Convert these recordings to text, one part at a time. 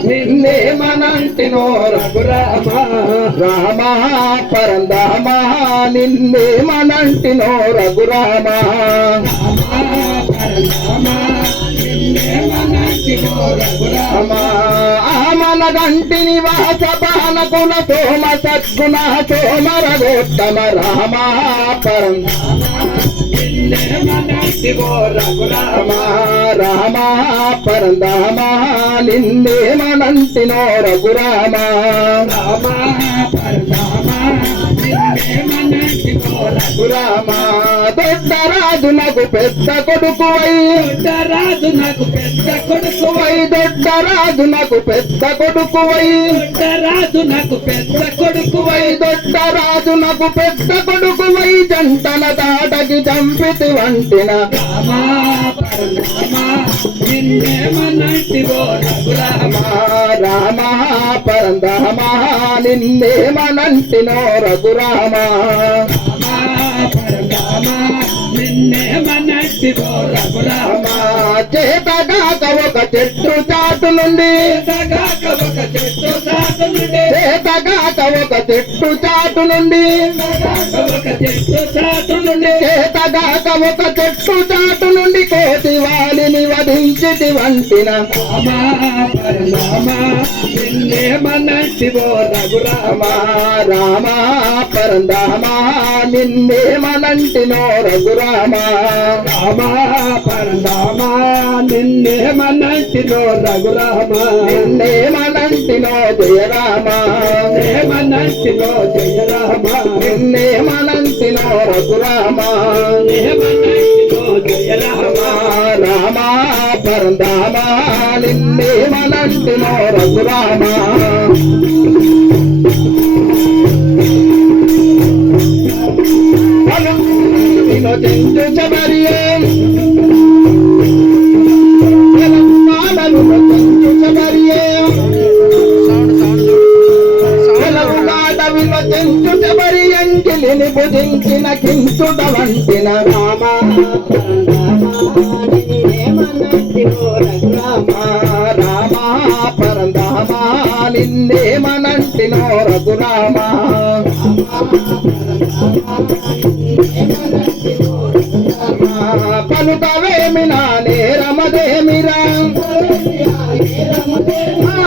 నిన్నేమనంటినో రఘురామ రామ పరంధామ నిన్నేమనంటినో రఘురామ ఆమనగంటి నివాస బాణకుల సోమ సద్గుణ సోమ రఘోత్తమ రామ పరంధామ రఘురామ రామ పరంధామ నిన్నేమనంటినో రఘురామ రామ పరంధామ రఘురామ దొడ్డరాజునకు పెద్ద కొడుకువై దొడ్డరాజునకు పెద్ద కొడుకువై దొడ్డరాజునకు పెద్ద కొడుకువై దొడ్డరాజునకు పెద్ద కొడుకువై దొడ్డరాజునకు పెద్ద కొడుకువై జంటల దాటకి చంపితి వంటిన రామ రామ పరంధామ నిన్నేమనంటినో రఘురామ చేతగాక ఒక చెట్టు చాటు నుండి చేతగాక ఒక చెట్టు చాటు నుండి చేతగాక ఒక చెట్టు చాటు నుండి కోటి వాలిని వధించితి వంటిన రఘురామ రామ పరంధామ నిన్నేమనంటినో రఘురామ రామ పరంధామ నిన్నేమనంటినో రఘురామ నిన్నేమనంటినో జయ రామ నిన్నేమనంటినో జయ రామ నిన్నేమనంటినో రఘురామ నిన్నేమనంటినో జయ రామ రామ పరంధామ నిన్నేమనంటినో రఘురామ చెంచు చబరియే తెలంగాణను చెంచు చబరియే తెలంగాణవిలో చెంచు చబరియంకిలిని భుజించిన కించుట వంటిన రామ రామ పరంధామ నిన్నేమనంటినో రఘురామ పలుకవేమి నా నేరమదేమిరా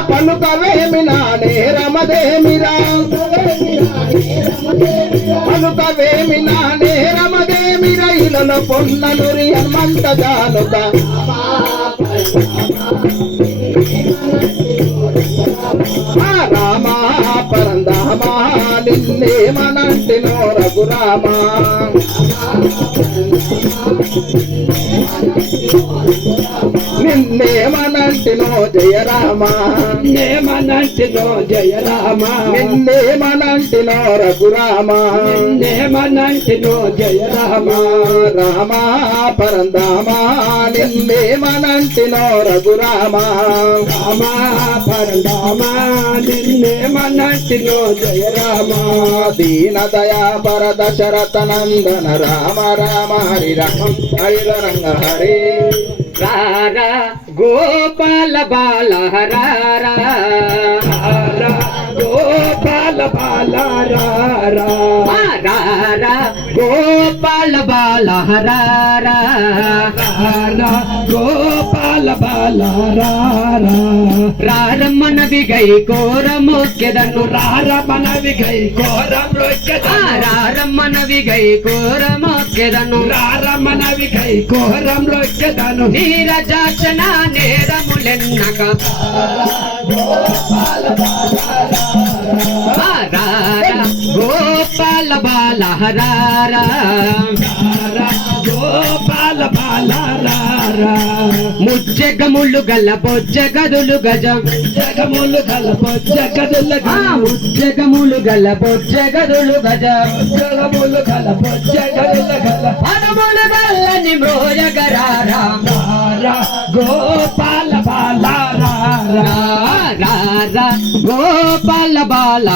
పలుకవేమి నా నేరమదేమిరా పలుకవేమి నా నేరమదేమిరా ఇలలో పొన్నలురి హనుమంత జానుక రామ పరంధామ నిన్నేమనంటినో రఘురామ నిన్నేమనంటినో జయ రామ నిన్నేమనంటినో జయ రామ నిన్నేమనంటినో రఘురామ నిన్నేమనంటినో జయ రామ రామ పరంధామ నిన్నేమనంటినో రఘురామ రామ పరంధామ నిన్నేమనంటినో జయ రామ దీన దయా పర దశరథ నందన రామ రామ హరి రామ హరి రంగ హరి రారా గోపాల బాల రారా గోపాల బాల రారా గోపాల బాల రారా గోపాల బాల రారమ్మనవి గై కోర మొక్కెదను రారమ్మనవి గై కోర రారమ్మనవి గై కోర మొక్కెదను రారమ్మనవి గై కోర మొక్కెదను నీరజాచన నేరములెన్నక గోపాల బాల గోపాల బాల గోపాల బాల ముజ్జగములు గల బొజ్జ గదులు గజ ముజ్జగములు గల బొజ్జ గదులు ముజ్జగములు గల బొజ్జ గదులు గజ ముజ్జగములు గల బొజ్జ గదులు గల పదములు గల్లని మ్రోయగరారా గోపాల బాల గోపాల బాల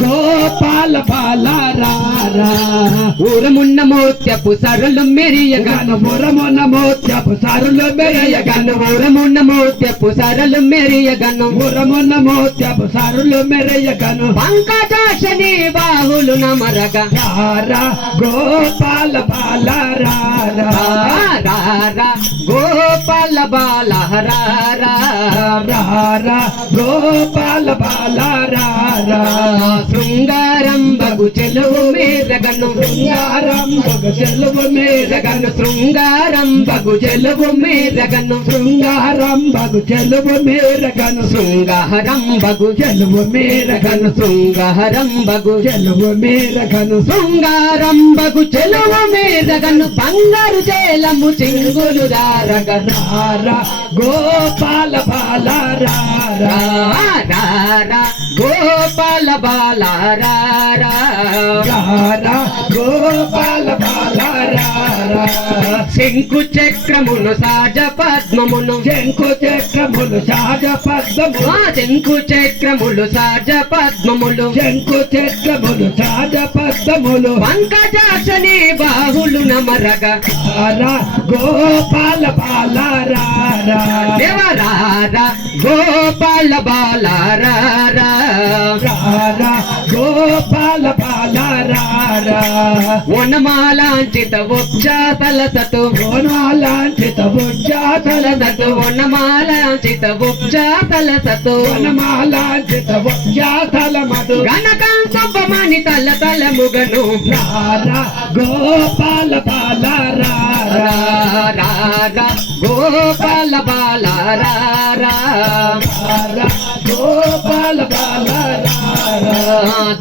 గోపాల బాల ఊరమున్న మోత్యపు సరళు మెరియగాను ఊరమున్న మోత్య మోత్యపు సారులు మెరియగను ఊరమున్న మోత్యపు సరలు మెరియగను ఊరమున్న మోత్యపు సారులు మెరియగను పంకజాక్షని బాహులు నమరగ రారా గోపాల బాల రారా రారా గోపాల బాల రారా రారా గోపాల బాల రారా శృంగారం బగు చెలువు మేరగను శృంగారం బగు చెలువు మేరగను శృంగారం బగు చెలువు మేరగను శృంగారం బగు చెలువు మేరగను శృంగారం బగు చెలువు మేరగను శృంగారం బగు చెలువు మేరగను శృంగారం బగు చెలువు మేరగను బంగారు చేలము చింగులు దారగ రారా గోపాల బాల రారా రారా గోపాల బాల రారా రారా గోపాల బాల రారా శంకు చక్రమును సాజ పద్మమును శంకు చక్రములు సాజ పద్మములు శంకు చక్రములు సాజ పద్మములు శంకు చక్రములు సాజ పద్మములు పంకజాక్షని బాహులు నమరగ రారా గోపాల బాల రారా దేవరారా గోపాల బాల రారా రారా గోపాల బాల రారా వనమాలాంచిత వృక్షాతలసతు వనాలాంటిత వృక్షాతలసతు వనమాలాంచిత వృక్షాతలసతు వనమాలాంటిత వృక్షాతలమదు గణకం సుబ్బమణి తల తల ముగను రారా గోపాల బాల రారా రారా గోపాల బాల రారా రారా గోపాల బాల రారా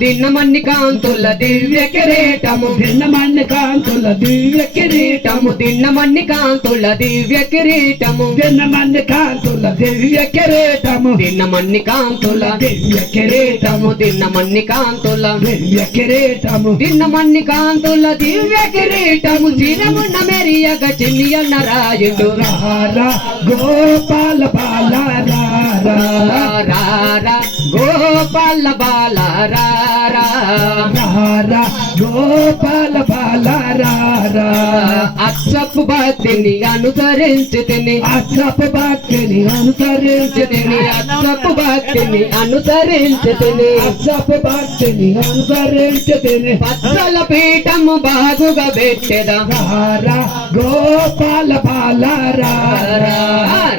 దిన్నమన్ని కాంతుల దివ్య కిరీటము భిన్నమన్ని కాంతుల దివ్య కిరీటము దిన్నమన్ని కాంతుల దివ్య కిరీటము భిన్నమన్ని కాంతుల దివ్య కిరీటము దిన్నమన్ని కాంతుల దివ్య కిరీటము దిన్నమన్ని కాంతుల దివ్య కిరీటము దిన్నమన్ని కాంతుల దివ్య కిరీటము చిరమున్న మెరియగ చిన్నియన్న రాయుడు రారా గోపాల బాల రారా రారా గోపాల బాల రారా రారా గోపాల బాల రారా అచ్చపు భక్తిని అనుసరించి తిని అచ్చపు భక్తిని అనుసరించి తిని అచ్చపు భక్తిని అనుసరించి తిని అచ్చపు భక్తిని అనుసరించి తిని పచ్చల పీఠము బాగుగా పెట్టెద రారా గోపాల బాల రారా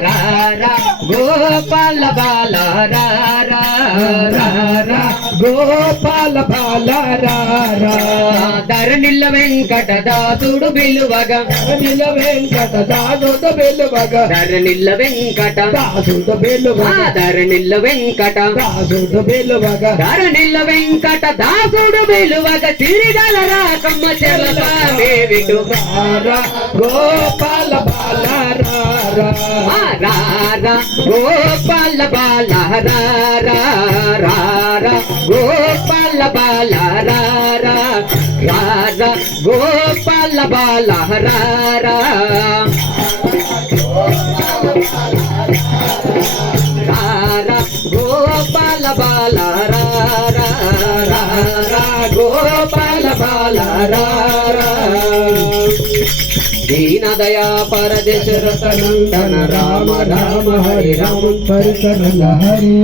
రారా గోపాల బాల రారా రారా గోపాల బాల రారా ధరణిల్ల వెంకటదాసుడు విలువగా నిల వెంకట దాసుడు వెలువగా ధరణిల్ల వెంకట దాసుడు వెలువగా ధరణిల్ల వెంకట దాసుడు వెలువగా ధరణిల్ల వెంకట దాసుడు విలువగా తిరిగల రాకమ్మ చెలపావేవిటు రారా గోపాల బాల రారా రారా గోపాల బాల రారా రారా గోపాల బాల రారా రారా గోపాల బాల రారా రారా గోపాల బాల రారా రారా గోపాల బాల రారా దీనదయా పరదేశరత నందన రామ రామ హరి రామ పరిసర హరి